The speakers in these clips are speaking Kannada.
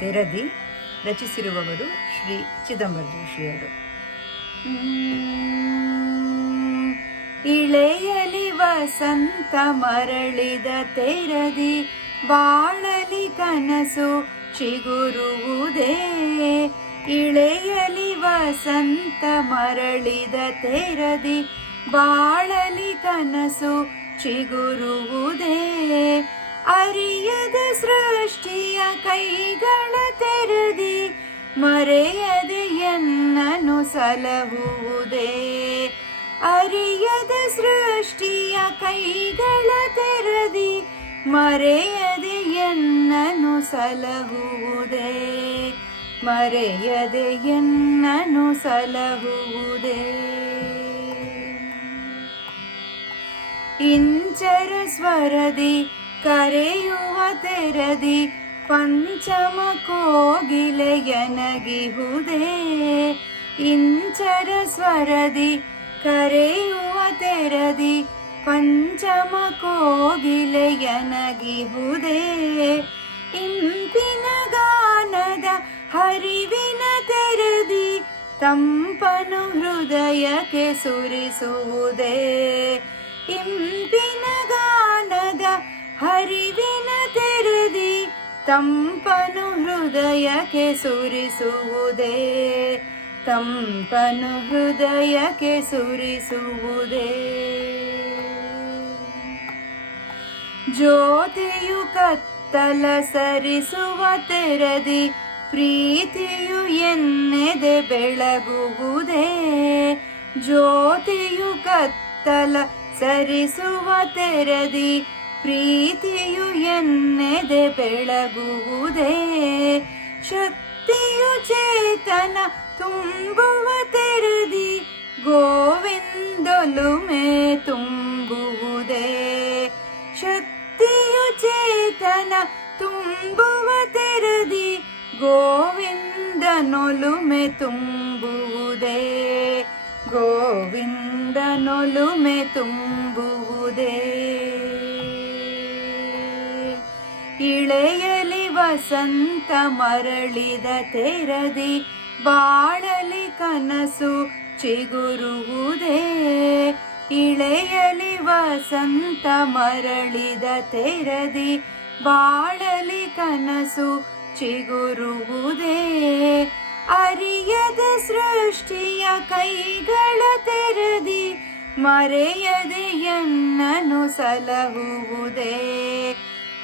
ತೆರದಿ. ರಚಿಸಿರುವವರು ಶ್ರೀ ಚಿದಂಬರ ಜೋಶಿಯವರು. ಇಳೆಯಲಿ ವಸಂತ ಮರಳಿದ ತೆರದಿ, ಬಾಳಲಿ ಕನಸು ಚಿಗುರುವುದೇ. ಇಳೆಯಲಿ ವಸಂತ ಮರಳಿದ ತೆರದಿ, ಬಾಳಲಿ ಕನಸು ಚಿಗುರುವುದೇ. ಅರಿಯದ ಸೃಷ್ಟಿಯ ಕೈಗಳ ತೆರದಿ, ಮರೆಯದೆ ಎನ್ನನು ಸಲಹುವುದೇ. ಅರಿಯದ ಸೃಷ್ಟಿಯ ಕೈಗಳ ತೆರದಿ, ಮರೆಯದೆ ಎನ್ನನು ಸಲಹುವುದೇ. ಮರೆಯದೆ ಎನ್ನನು ಸಲಹುವುದೇ. ಇಂಚರ ಸ್ವರದಿ ಕರೆಯುವ ತೆರದಿ, ಪಂಚಮ ಕೋಗಿಲೆಯನಗಿಹುದೇ. ಇಂಚರ ಸ್ವರದಿ ಕರೆಯುವ ತೆರದಿ, ಪಂಚಮ ಕೋಗಿಲೆಯನಗಿಹುದೇ. ಇಂಪಿನ ಗಾನದ ಹರಿವಿನ ತೆರದಿ, ತಂಪನು ಹೃದಯಕ್ಕೆ ಸುರಿಸುವುದೇ. ಇಂಪಿನ ಗಾನದ ಹರಿವಿನ ತೆರದಿ, ತಂಪನು ಹೃದಯಕ್ಕೆ ಸುರಿಸುವುದೇ. ತಂಪನು ಹೃದಯಕ್ಕೆ ಸುರಿಸುವುದೇ. ಜ್ಯೋತಿಯು ಕತ್ತಲ ಸರಿಸುವ ತೆರದಿ, ಪ್ರೀತಿಯು ಎನ್ನೆದೆ ಬೆಳಗುವುದೇ. ಜ್ಯೋತಿಯು ಕತ್ತಲ ಸರಿಸುವ ತೆರದಿ, ಪ್ರೀತಿಯು ಎನ್ನೆದೆ ಬೆಳಗುವುದೇ. ಶಕ್ತಿಯು ಚೇತನ ತುಂಬುವ ತೆರದಿ, ಗೋವಿಂದೊಲುಮೆ ತುಂಬುವುದೇ. ಶಕ್ತಿಯು ಚೇತನ ತುಂಬುವ ತೆರದಿ, ಗೋವಿಂದನೊಲುಮೆ ತುಂಬುವುದೇ. ಗೋವಿಂದನೊಲುಮೆ ತುಂಬುವುದೇ. ಇಳೆಯಲಿ ವಸಂತ ಮರಳಿದ ತೆರದಿ, ಬಾಳಲಿ ಕನಸು ಚಿಗುರುವುದೇ. ಇಳೆಯಲಿ ವಸಂತ ಮರಳಿದ ತೆರದಿ, ಬಾಳಲಿ ಕನಸು ಚಿಗುರುವುದೇ. ಅರಿಯದ ಸೃಷ್ಟಿಯ ಕೈಗಳ ತೆರದಿ, ಮರೆಯದೆ ಎನ್ನನು ಸಲಹುವುದೇ.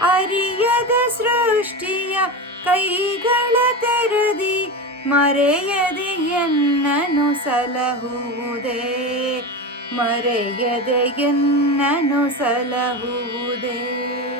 ಅರಿಯದ ಸೃಷ್ಟಿಯ ಕೈಗಳ ತೆರದಿ, ಮರೆಯದೆ ಎನ್ನನು ಸಲಹುವುದೇ. ಮರೆಯದೆ ಎನ್ನನು ಸಲಹುವುದೇ.